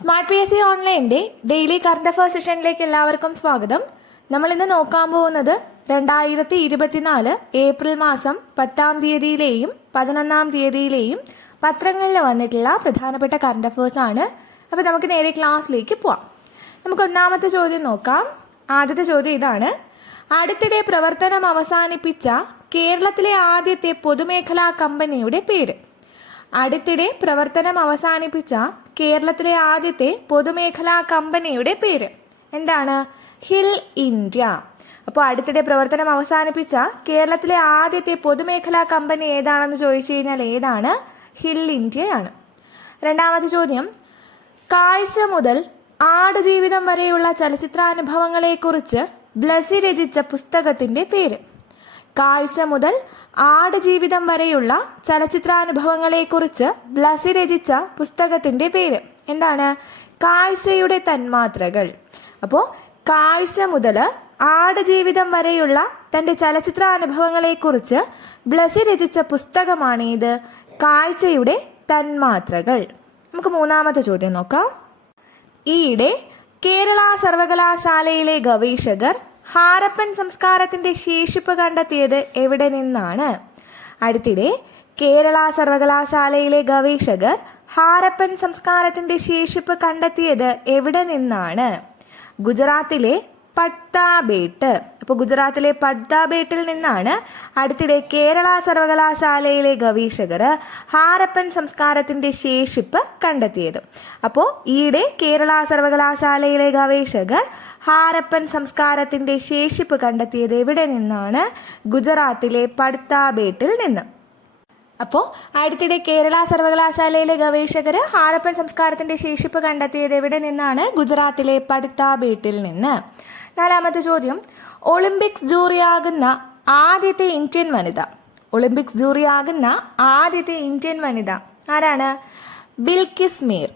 Smart P S C ഓൺലൈന്റെ daily current affairs സെഷനിലേക്ക് എല്ലാവർക്കും സ്വാഗതം. നമ്മൾ ഇന്ന് നോക്കാൻ പോകുന്നത് രണ്ടായിരത്തി ഇരുപത്തിനാല് ഏപ്രിൽ മാസം പത്താം തീയതിയിലെയും പതിനൊന്നാം തീയതിയിലെയും പത്രങ്ങളിൽ വന്നിട്ടുള്ള പ്രധാനപ്പെട്ട കറണ്ട് അഫയേഴ്സ് ആണ്. അപ്പോൾ നമുക്ക് നേരെ ക്ലാസ്സിലേക്ക് പോവാം. നമുക്ക് ഒന്നാമത്തെ ചോദ്യം നോക്കാം. ആദ്യത്തെ ചോദ്യം ഇതാണ്. അടുത്തിടെ പ്രവർത്തനം അവസാനിപ്പിച്ച കേരളത്തിലെ ആദ്യത്തെ പൊതുമേഖലാ കമ്പനിയുടെ പേര്. അടുത്തിടെ പ്രവർത്തനം അവസാനിപ്പിച്ച കേരളത്തിലെ ആദ്യത്തെ പൊതുമേഖലാ കമ്പനിയുടെ പേര്. എന്താണ്? HIL India. അപ്പോൾ അടുത്തിടെ പ്രവർത്തനം അവസാനിപ്പിച്ച കേരളത്തിലെ ആദ്യത്തെ പൊതുമേഖലാ കമ്പനി ഏതാണെന്ന് ചോദിച്ചു കഴിഞ്ഞാൽ ഏതാണ്? ഹിൽ ഇന്ത്യയാണ്. രണ്ടാമത്തെ ചോദ്യം. കാഴ്ച മുതൽ ആടുജീവിതം വരെയുള്ള ചലച്ചിത്രാനുഭവങ്ങളെക്കുറിച്ച് ബ്ലസി രചിച്ച പുസ്തകത്തിന്റെ പേര്. കാഴ്ച മുതൽ ആടുജീവിതം വരെയുള്ള ചലച്ചിത്രാനുഭവങ്ങളെക്കുറിച്ച് ബ്ലസി രചിച്ച പുസ്തകത്തിന്റെ പേര്. എന്താണ്? കാഴ്ചയുടെ തന്മാത്രകൾ. അപ്പോൾ കാഴ്ച മുതൽ ആടുജീവിതം വരെയുള്ള തന്റെ ചലച്ചിത്രാനുഭവങ്ങളെക്കുറിച്ച് ബ്ലസി രചിച്ച പുസ്തകമാണ് ഇത് കാഴ്ചയുടെ തന്മാത്രകൾ. നമുക്ക് മൂന്നാമത്തെ ചോദ്യം നോക്കാം. ഈയിടെ കേരള സർവകലാശാലയിലെ ഗവേഷകർ ഹാരപ്പൻ സംസ്കാരത്തിന്റെ ശേഷിപ്പ് കണ്ടെത്തിയത് എവിടെ നിന്നാണ്? അടുത്തിടെ കേരള സർവകലാശാലയിലെ ഗവേഷകർ ഹാരപ്പൻ സംസ്കാരത്തിന്റെ ശേഷിപ്പ് കണ്ടെത്തിയത് എവിടെ നിന്നാണ്? ഗുജറാത്തിലെ പട്ടാബേട്ട്. അപ്പോൾ ഗുജറാത്തിലെ പട്ടാബേട്ടിൽ നിന്നാണ് അടുത്തിടെ കേരള സർവകലാശാലയിലെ ഗവേഷകർ ഹാരപ്പൻ സംസ്കാരത്തിന്റെ ശേഷിപ്പ് കണ്ടെത്തിയത്. അപ്പോൾ ഈയിടെ കേരള സർവകലാശാലയിലെ ഗവേഷകർ ഹാരപ്പൻ സംസ്കാരത്തിന്റെ ശേഷിപ്പ് കണ്ടെത്തിയത് എവിടെ നിന്നാണ്? ഗുജറാത്തിലെ പട്ടാബേട്ടിൽ നിന്ന്. അപ്പോൾ അടുത്തിടെ കേരള സർവകലാശാലയിലെ ഗവേഷകർ ഹാരപ്പൻ സംസ്കാരത്തിന്റെ ശേഷിപ്പ് കണ്ടെത്തിയത് എവിടെ നിന്നാണ്? ഗുജറാത്തിലെ പടുത്താബേട്ടിൽ നിന്ന്. നാലാമത്തെ ചോദ്യം. ഒളിമ്പിക്സ് ജൂറിയാകുന്ന ആദ്യത്തെ ഇന്ത്യൻ വനിത. ഒളിമ്പിക്സ് ജൂറിയാകുന്ന ആദ്യത്തെ ഇന്ത്യൻ വനിത ആരാണ്? ബിൽക്കിസ് മീർ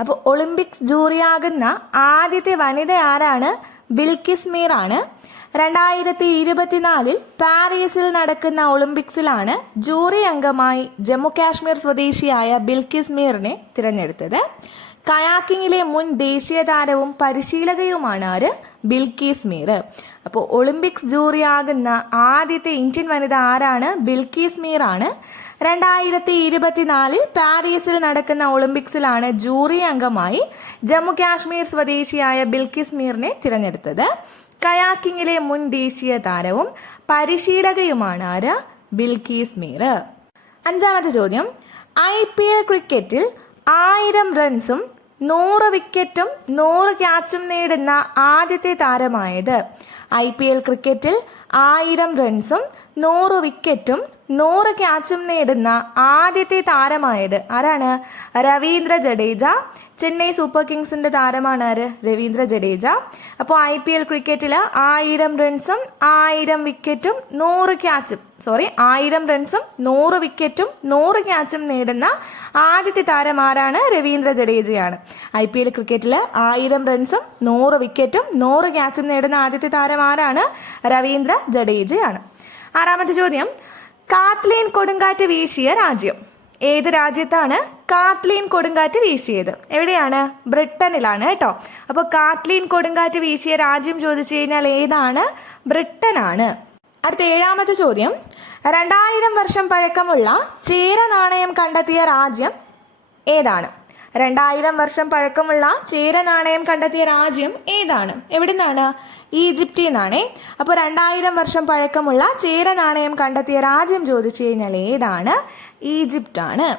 അപ്പോൾ ഒളിമ്പിക്സ് ജൂറിയാകുന്ന ആദ്യത്തെ വനിത ആരാണ്? ബിൽക്കിസ് മീർ ആണ്. രണ്ടായിരത്തി ഇരുപത്തിനാലിൽ പാരീസിൽ നടക്കുന്ന ഒളിമ്പിക്സിലാണ് ജൂറി അംഗമായി ജമ്മു കാശ്മീർ സ്വദേശിയായ ബിൽക്കിസ് മീറിനെ തിരഞ്ഞെടുത്തത്. കയാക്കിങ്ങിലെ മുൻ ദേശീയ താരവും പരിശീലകയുമാണ് ആര്? ബിൽക്കീസ് മീർ. അപ്പോൾ ഒളിമ്പിക്സ് ജൂറിയാകുന്ന ആദ്യത്തെ ഇന്ത്യൻ വനിത ആരാണ്? ബിൽക്കീസ് മീർ ആണ്. രണ്ടായിരത്തി ഇരുപത്തിനാലിൽ പാരീസിൽ നടക്കുന്ന ഒളിമ്പിക്സിലാണ് ജൂറി അംഗമായി ജമ്മു കാശ്മീർ സ്വദേശിയായ ബിൽക്കിസ് മീറിനെ തിരഞ്ഞെടുത്തത്. കയാക്കിങ്ങിലെ മുൻ ദേശീയ താരവും പരിശീലകയുമാണ് ആര്? ബിൽക്കീസ് മീർ. അഞ്ചാമത്തെ ചോദ്യം. ഐ പി എൽ ക്രിക്കറ്റിൽ ആയിരം റൺസും നൂറ് വിക്കറ്റും നൂറ് ക്യാച്ചും നേടുന്ന ആദ്യത്തെ താരമായത് ഐ പി എൽ ക്രിക്കറ്റിൽ ആയിരം റൺസും നൂറ് വിക്കറ്റും നൂറ് ക്യാച്ചും നേടുന്ന ആദ്യത്തെ താരമായത് ആരാണ്? രവീന്ദ്ര ജഡേജ. ചെന്നൈ സൂപ്പർ കിങ്സിന്റെ താരമാണ് ആര്? രവീന്ദ്ര ജഡേജ. അപ്പോൾ ഐ പി എൽ ക്രിക്കറ്റിൽ ആയിരം റൺസും ആയിരം വിക്കറ്റും നൂറ് ക്യാച്ചും സോറി ആയിരം റൺസും നൂറ് വിക്കറ്റും നൂറ് ക്യാച്ചും നേടുന്ന ആദ്യത്തെ താരം ആരാണ്? രവീന്ദ്ര ജഡേജയാണ്. ഐ പി എൽ ക്രിക്കറ്റിൽ ആയിരം റൺസും നൂറ് വിക്കറ്റും നൂറ് ക്യാച്ചും നേടുന്ന ആദ്യത്തെ താരം ആരാണ്? രവീന്ദ്ര ജഡേജയാണ്. ആറാമത്തെ ചോദ്യം കാത്ലീൻ കൊടുങ്കാറ്റ് വീശിയ രാജ്യം. ഏത് രാജ്യത്താണ് കാത്ലീൻ കൊടുങ്കാറ്റ് വീശിയത്? എവിടെയാണ്? ബ്രിട്ടനിലാണ് കേട്ടോ. അപ്പോൾ കാത്ലീൻ കൊടുങ്കാറ്റ് വീശിയ രാജ്യം ചോദിച്ചു കഴിഞ്ഞാൽ ഏതാണ്? ബ്രിട്ടനാണ്. അടുത്ത ഏഴാമത്തെ ചോദ്യം. രണ്ടായിരം വർഷം പഴക്കമുള്ള ചേര നാണയം കണ്ടെത്തിയ രാജ്യം ഏതാണ്? രണ്ടായിരം വർഷം പഴക്കമുള്ള ചേര നാണയം കണ്ടെത്തിയ രാജ്യം ഏതാണ്? എവിടെ നിന്നാണ് ഈജിപ്തിൽ നിന്നാണേ. അപ്പോൾ രണ്ടായിരം വർഷം പഴക്കമുള്ള ചേര നാണയം കണ്ടെത്തിയ രാജ്യം ചോദിച്ചു കഴിഞ്ഞാൽ ഏതാണ്? ഈജിപ്റ്റാണ്.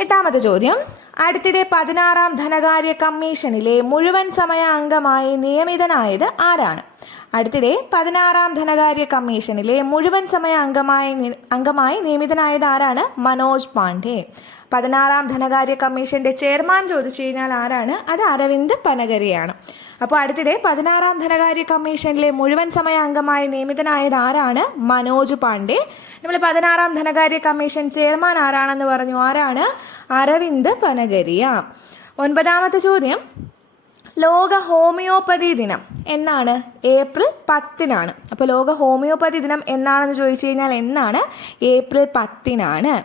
എട്ടാമത്തെ ചോദ്യം. അടുത്തിടെ പതിനാറാം ധനകാര്യ കമ്മീഷനിലെ മുഴുവൻ സമയ അംഗമായി നിയമിതനായത് ആരാണ്? അടുത്തിടെ പതിനാറാം ധനകാര്യ കമ്മീഷനിലെ മുഴുവൻ സമയ അംഗമായി അംഗമായി നിയമിതനായത് ആരാണ്? മനോജ് പാണ്ഡെ. പതിനാറാം ധനകാര്യ കമ്മീഷന്റെ ചെയർമാൻ ചോദിച്ചു കഴിഞ്ഞാൽ ആരാണ്? അത് അരവിന്ദ് പനഗരിയാണ്. അപ്പോൾ അടുത്തിടെ പതിനാറാം ധനകാര്യ കമ്മീഷനിലെ മുഴുവൻ സമയ അംഗമായി നിയമിതനായത് ആരാണ്? മനോജ് പാണ്ഡെ. നമ്മൾ പതിനാറാം ധനകാര്യ കമ്മീഷൻ ചെയർമാൻ ആരാണെന്ന് പറഞ്ഞു. ആരാണ്? അരവിന്ദ് പനഗരിയ. ഒൻപതാമത്തെ ചോദ്യം. ലോക ഹോമിയോപ്പതി ദിനം എന്നാണ് ഏപ്രിൽ പത്തിനാണ്. അപ്പോൾ ലോക ഹോമിയോപ്പതി ദിനം എന്നാണെന്ന് ചോദിച്ചു കഴിഞ്ഞാൽ എന്നാണ്? ഏപ്രിൽ പത്തിനാണ്.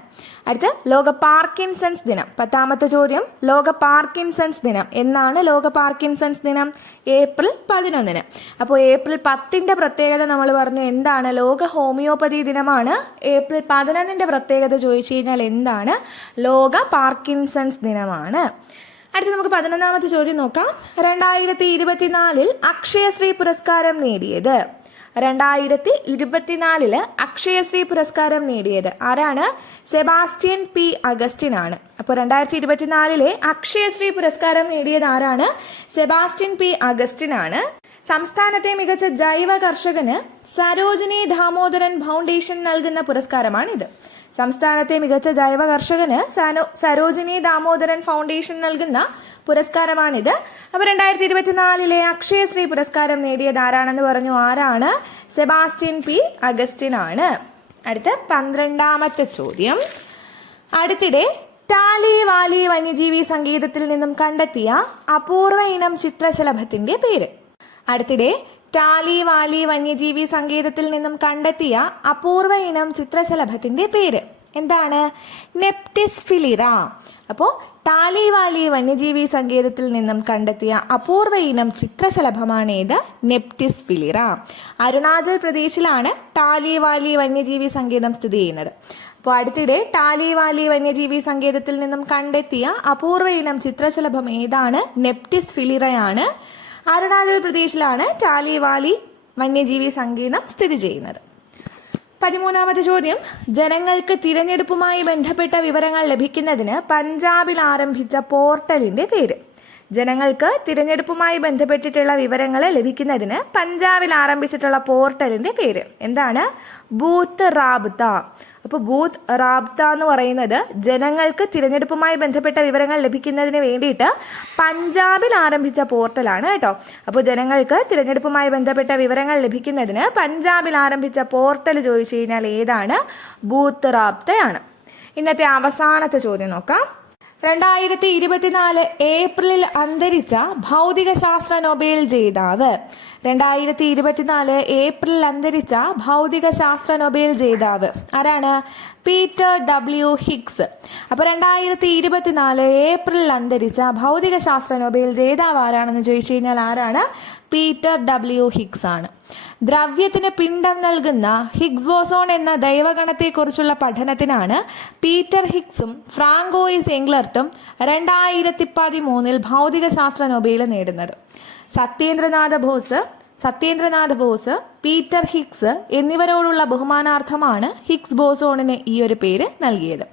അടുത്ത ലോക പാർക്കിൻസൺസ് ദിനം. പത്താമത്തെ ചോദ്യം ലോക പാർക്കിൻസൺസ് ദിനം. എന്നാണ് ലോക പാർക്കിൻസൺസ് ദിനം? ഏപ്രിൽ പതിനൊന്നിന്. അപ്പോൾ ഏപ്രിൽ പത്തിന്റെ പ്രത്യേകത നമ്മൾ പറഞ്ഞു എന്താണ്? ലോക ഹോമിയോപ്പതി ദിനമാണ്. ഏപ്രിൽ പതിനൊന്നിന്റെ പ്രത്യേകത ചോദിച്ചു കഴിഞ്ഞാൽ എന്താണ്? ലോക പാർക്കിൻസൺസ് ദിനമാണ്. അടുത്ത നമുക്ക് പതിനൊന്നാമത്തെ ചോദ്യം നോക്കാം. രണ്ടായിരത്തി ഇരുപത്തിനാലിൽ അക്ഷയശ്രീ പുരസ്കാരം നേടിയത്. രണ്ടായിരത്തി ഇരുപത്തിനാലിൽ അക്ഷയശ്രീ പുരസ്കാരം നേടിയത് ആരാണ്? സെബാസ്റ്റ്യൻ പി അഗസ്റ്റിൻ ആണ് അപ്പോൾ രണ്ടായിരത്തി ഇരുപത്തിനാലിലെ അക്ഷയശ്രീ പുരസ്കാരം നേടിയത് ആരാണ്? സെബാസ്റ്റ്യൻ പി അഗസ്റ്റിൻ ആണ് സംസ്ഥാനത്തെ മികച്ച ജൈവ കർഷകന് സരോജിനി ദാമോദരൻ ഫൗണ്ടേഷൻ നൽകുന്ന പുരസ്കാരമാണിത്. സംസ്ഥാനത്തെ മികച്ച ജൈവ കർഷകന് സരോജിനി ദാമോദരൻ ഫൗണ്ടേഷൻ നൽകുന്ന പുരസ്കാരമാണിത്. അപ്പോൾ രണ്ടായിരത്തി ഇരുപത്തിനാലിലെ അക്ഷയശ്രീ പുരസ്കാരം നേടിയത് ആരാണെന്ന് പറഞ്ഞു? ആരാണ്? Sebastian P. അഗസ്റ്റിൻ ആണ് അടുത്ത പന്ത്രണ്ടാമത്തെ ചോദ്യം. അടുത്തിടെ ടാലി വാലി വന്യജീവി സംഗീതത്തിൽ നിന്നും കണ്ടെത്തിയ അപൂർവ ഇനം ചിത്രശലഭത്തിന്റെ പേര്. അടുത്തിടെ ടാലി വാലി വന്യജീവി സങ്കേതത്തിൽ നിന്നും കണ്ടെത്തിയ അപൂർവ ഇനം ചിത്രശലഭത്തിന്റെ പേര്. എന്താണ്? നെപ്റ്റിസ് ഫിലിറ അപ്പോൾ ടാലി വാലി വന്യജീവി സങ്കേതത്തിൽ നിന്നും കണ്ടെത്തിയ അപൂർവ ഇനം ചിത്രശലഭമാണ് ഏത് നെപ്റ്റിസ് ഫിലിറ അരുണാചൽ പ്രദേശിലാണ് ടാലി വാലി വന്യജീവി സങ്കേതം സ്ഥിതി ചെയ്യുന്നത്. അപ്പോൾ അടുത്തിടെ ടാലി വാലി വന്യജീവി സങ്കേതത്തിൽ നിന്നും കണ്ടെത്തിയ അപൂർവ ഇനം ചിത്രശലഭം ഏതാണ്? നെപ്റ്റിസ് ഫിലിറയാണ് അരുണാചൽ പ്രദേശിലാണ് ടാലി വാലി വന്യജീവി സങ്കീർണം സ്ഥിതി ചെയ്യുന്നത്. പതിമൂന്നാമത്തെ ചോദ്യം ജനങ്ങൾക്ക് തിരഞ്ഞെടുപ്പുമായി ബന്ധപ്പെട്ട വിവരങ്ങൾ ലഭിക്കുന്നതിന് പഞ്ചാബിൽ ആരംഭിച്ച പോർട്ടലിന്റെ പേര്. ജനങ്ങൾക്ക് തിരഞ്ഞെടുപ്പുമായി ബന്ധപ്പെട്ടിട്ടുള്ള വിവരങ്ങൾ ലഭിക്കുന്നതിന് പഞ്ചാബിൽ ആരംഭിച്ചിട്ടുള്ള പോർട്ടലിന്റെ പേര്. എന്താണ്? ബൂത്ത് റാബ്ത അപ്പോൾ ബൂത്ത് റാബ്ത എന്ന് പറയുന്നത് ജനങ്ങൾക്ക് തിരഞ്ഞെടുപ്പുമായി ബന്ധപ്പെട്ട വിവരങ്ങൾ ലഭിക്കുന്നതിന് വേണ്ടിയിട്ട് പഞ്ചാബിൽ ആരംഭിച്ച പോർട്ടലാണ് കേട്ടോ. അപ്പോൾ ജനങ്ങൾക്ക് തിരഞ്ഞെടുപ്പുമായി ബന്ധപ്പെട്ട വിവരങ്ങൾ ലഭിക്കുന്നതിന് പഞ്ചാബിൽ ആരംഭിച്ച പോർട്ടൽ ചോദിച്ചു കഴിഞ്ഞാൽ ഏതാണ്? ബൂത്ത് റാബ്തയാണ്. ഇന്നത്തെ അവസാനത്തെ ചോദ്യം നോക്കാം. രണ്ടായിരത്തി ഇരുപത്തിനാല് ഏപ്രിലിൽ അന്തരിച്ച ഭൗതികശാസ്ത്ര നൊബേൽ ജേതാവ്. രണ്ടായിരത്തി ഇരുപത്തിനാല് ഏപ്രിലിൽ അന്തരിച്ച ഭൗതികശാസ്ത്ര നൊബേൽ ജേതാവ് ആരാണ്? പീറ്റർ ഡബ്ല്യു ഹിക്സ് അപ്പോൾ രണ്ടായിരത്തി ഇരുപത്തിനാല് ഏപ്രിലിൽ അന്തരിച്ച ഭൗതികശാസ്ത്ര നൊബേൽ ജേതാവ് ആരാണെന്ന് ചോദിച്ചു കഴിഞ്ഞാൽ ആരാണ്? പീറ്റർ ഡബ്ല്യു ഹിഗ്സ് ആണ്. ദ്രവ്യത്തിന് പിണ്ഡം നൽകുന്ന ഹിഗ്സ് ബോസോൺ എന്ന ദൈവഗണത്തെക്കുറിച്ചുള്ള പഠനത്തിനാണ് പീറ്റർ ഹിഗ്സും ഫ്രാങ്കോയിസ് എംഗ്ലർട്ടും രണ്ടായിരത്തി പതിമൂന്നിൽ ഭൗതികശാസ്ത്ര നൊബേൽ നേടുന്നത്. സത്യേന്ദ്രനാഥ ബോസ് സത്യേന്ദ്രനാഥ് ബോസ് പീറ്റർ ഹിക്സ് എന്നിവരോടുള്ള ബഹുമാനാർത്ഥമാണ് ഹിക്സ് ബോസോണിന് ഈ ഒരു പേര് നൽകിയത്.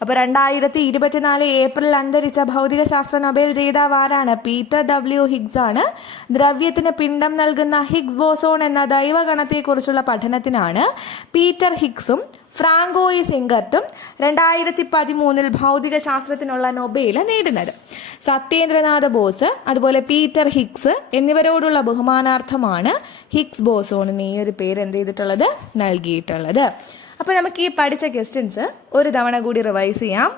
അപ്പോൾ രണ്ടായിരത്തി ഇരുപത്തിനാല് ഏപ്രിൽ അന്തരിച്ച ഭൗതികശാസ്ത്ര നൊബേൽ ജേതാവ് ആരാണ്? പീറ്റർ ഡബ്ല്യു ഹിഗ്സ് ആണ്. ദ്രവ്യത്തിന് പിണ്ഡം നൽകുന്ന ഹിഗ്സ് ബോസോൺ എന്ന ദൈവഗണത്തെക്കുറിച്ചുള്ള പഠനത്തിനാണ് പീറ്റർ ഹിഗ്സും ഫ്രാങ്കോയി സിംഗർട്ടും രണ്ടായിരത്തി പതിമൂന്നിൽ ഭൗതിക ശാസ്ത്രത്തിനുള്ള നൊബേൽ നേടുന്നത്. സത്യേന്ദ്രനാഥ ബോസ് അതുപോലെ പീറ്റർ ഹിക്സ് എന്നിവരോടുള്ള ബഹുമാനാർത്ഥമാണ് ഹിക്സ് ബോസോണിന് ഈ ഒരു പേര് എന്ത് ചെയ്തിട്ടുള്ളത്? നൽകിയിട്ടുള്ളത്. അപ്പോൾ നമുക്ക് ഈ പഠിച്ച ക്വസ്റ്റ്യൻസ് ഒരു തവണ കൂടി റിവൈസ് ചെയ്യാം.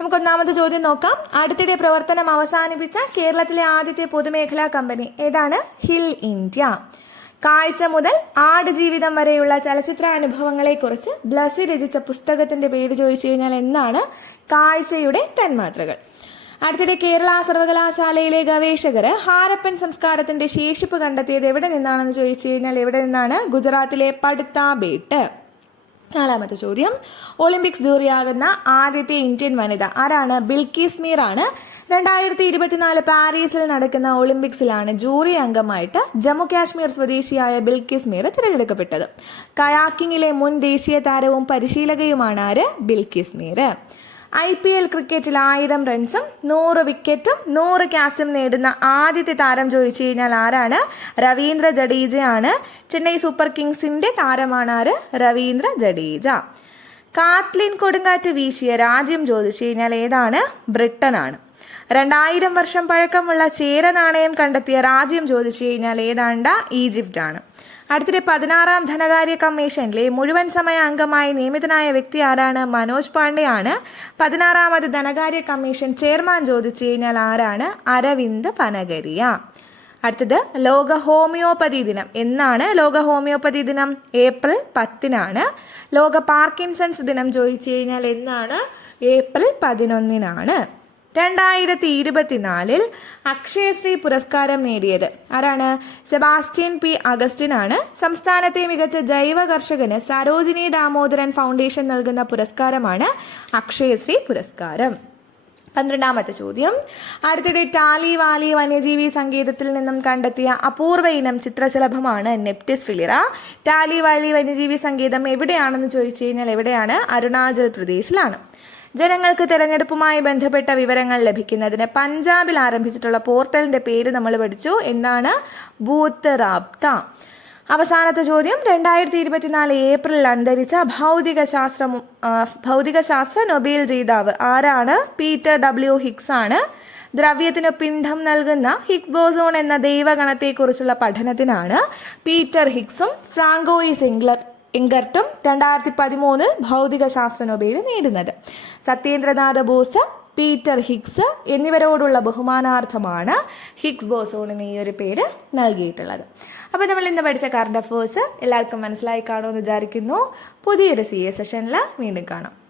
നമുക്ക് ഒന്നാമത്തെ ചോദ്യം നോക്കാം. അടുത്തിടെ പ്രവർത്തനം അവസാനിപ്പിച്ച കേരളത്തിലെ ആദ്യത്തെ പൊതുമേഖലാ കമ്പനി ഏതാണ്? HIL India. കാഴ്ച മുതൽ ആടുജീവിതം വരെയുള്ള ചലച്ചിത്ര അനുഭവങ്ങളെക്കുറിച്ച് ബ്ലസി രചിച്ച പുസ്തകത്തിന്റെ പേര് ചോദിച്ചു കഴിഞ്ഞാൽ എന്നാണ് കാഴ്ചയുടെ തന്മാത്രകൾ. അടുത്തിടെ കേരള സർവകലാശാലയിലെ ഗവേഷകർ ഹാരപ്പൻ സംസ്കാരത്തിന്റെ ശേഷിപ്പ് കണ്ടെത്തിയത് എവിടെ നിന്നാണെന്ന് ചോദിച്ചു കഴിഞ്ഞാൽ എവിടെ നിന്നാണ്? ഗുജറാത്തിലെ പടുത്താബേട്ട് നാലാമത്തെ ചോദ്യം. ഒളിമ്പിക്സ് ജൂറിയാകുന്ന ആദ്യത്തെ ഇന്ത്യൻ വനിത ആരാണ്? ബിൽക്കീസ് മീർ ആണ് രണ്ടായിരത്തി ഇരുപത്തിനാല് പാരീസിൽ നടക്കുന്ന ഒളിമ്പിക്സിലാണ് ജൂറി അംഗമായിട്ട് ജമ്മു കാശ്മീർ സ്വദേശിയായ ബിൽക്കിസ് മീർ തിരഞ്ഞെടുക്കപ്പെട്ടത്. കയാക്കിങ്ങിലെ മുൻ ദേശീയ താരവും പരിശീലകയുമാണ് ആര്? Bilkis Mir. I P L ക്രിക്കറ്റിൽ ആയിരം റൺസും നൂറ് വിക്കറ്റും നൂറ് ക്യാച്ചും നേടുന്ന ആദ്യത്തെ താരം ചോദിച്ചു കഴിഞ്ഞാൽ ആരാണ്? രവീന്ദ്ര ജഡീജയാണ്. ചെന്നൈ സൂപ്പർ കിങ്സിന്റെ താരമാണ് ആര്? രവീന്ദ്ര ജഡീജ. കാത്ലിൻ കൊടുങ്കാറ്റ് വീശിയ രാജ്യം ചോദിച്ചു കഴിഞ്ഞാൽ ഏതാണ്? ബ്രിട്ടനാണ്. രണ്ടായിരം വർഷം പഴക്കമുള്ള ചേര നാണയം കണ്ടെത്തിയ രാജ്യം ചോദിച്ചു കഴിഞ്ഞാൽ ഏതാണ്ട? ഈജിപ്റ്റാണ്. അടുത്തിടെ പതിനാറാം ധനകാര്യ കമ്മീഷനിലെ മുഴുവൻ സമയ അംഗമായി നിയമിതനായ വ്യക്തി ആരാണ്? മനോജ് പാണ്ഡെയാണ്. പതിനാറാമത് ധനകാര്യ കമ്മീഷൻ ചെയർമാൻ ചോദിച്ചു കഴിഞ്ഞാൽ ആരാണ്? അരവിന്ദ് പനഗരിയ. അടുത്തത് ലോക ഹോമിയോപ്പതി ദിനം. എന്നാണ് ലോക ഹോമിയോപ്പതി ദിനം? ഏപ്രിൽ പത്തിനാണ്. ലോക പാർക്കിൻസൺസ് ദിനം ചോദിച്ചു കഴിഞ്ഞാൽ എന്നാണ്? ഏപ്രിൽ പതിനൊന്നിനാണ്. രണ്ടായിരത്തി ഇരുപത്തിനാലിൽ അക്ഷയശ്രീ പുരസ്കാരം നേടിയത്. ആരാണ്? സെബാസ്റ്റ്യൻ പി അഗസ്റ്റിനാണ്. സംസ്ഥാനത്തെ മികച്ച ജൈവ കർഷകന് സരോജിനി ദാമോദരൻ ഫൗണ്ടേഷൻ നൽകുന്ന പുരസ്കാരമാണ് അക്ഷയശ്രീ പുരസ്കാരം. പന്ത്രണ്ടാമത്തെ ചോദ്യം. അടുത്തിടെ ടാലി വാലി വന്യജീവി സങ്കേതത്തിൽ നിന്നും കണ്ടെത്തിയ അപൂർവ ഇനം ചിത്രശലഭമാണ് നെപ്റ്റിസ് ഫിലിറ. ടാലി വാലി വന്യജീവി സങ്കേതം എവിടെയാണെന്ന് ചോദിച്ചു കഴിഞ്ഞാൽ എവിടെയാണ്? അരുണാചൽ പ്രദേശിലാണ്. ജനങ്ങൾക്ക് തെരഞ്ഞെടുപ്പുമായി ബന്ധപ്പെട്ട വിവരങ്ങൾ ലഭിക്കുന്നതിന് പഞ്ചാബിൽ ആരംഭിച്ചിട്ടുള്ള പോർട്ടലിന്റെ പേര് നമ്മൾ പഠിച്ചു. എന്താണ്? ബൂത്ത് റാബ്ത. അവസാനത്തെ ചോദ്യം രണ്ടായിരത്തി ഇരുപത്തിനാല് ഏപ്രിലിൽ അന്തരിച്ച ഭൗതിക ശാസ്ത്ര ഭൗതിക ശാസ്ത്ര നൊബേൽ ജേതാവ് ആരാണ്? പീറ്റർ ഡബ്ല്യു ഹിക്സ് ആണ്. ദ്രവ്യത്തിന് പിണ്ഡം നൽകുന്ന ഹിഗ്സ് ബോസോൺ എന്ന ദൈവഗണത്തെക്കുറിച്ചുള്ള പഠനത്തിനാണ് പീറ്റർ ഹിക്സും ഫ്രാങ്കോയിസ് ഇംഗ്ലർ ഇംഗർട്ടും രണ്ടായിരത്തി പതിമൂന്ന് ഭൗതിക ശാസ്ത്ര നൊബേൽ നേടുന്നത്. സത്യേന്ദ്രനാഥ ബോസ് പീറ്റർ ഹിക്സ് എന്നിവരോടുള്ള ബഹുമാനാർത്ഥമാണ് ഹിക്സ് ബോസോണിന് ഈ ഒരു പേര് നൽകിയിട്ടുള്ളത്. അപ്പോൾ നമ്മൾ ഇന്ന് പഠിച്ച കറണ്ട് അഫേഴ്സ് എല്ലാവർക്കും മനസ്സിലായി കാണുമെന്ന് വിചാരിക്കുന്നു. പുതിയൊരു സി എ സെഷനിൽ വീണ്ടും കാണാം.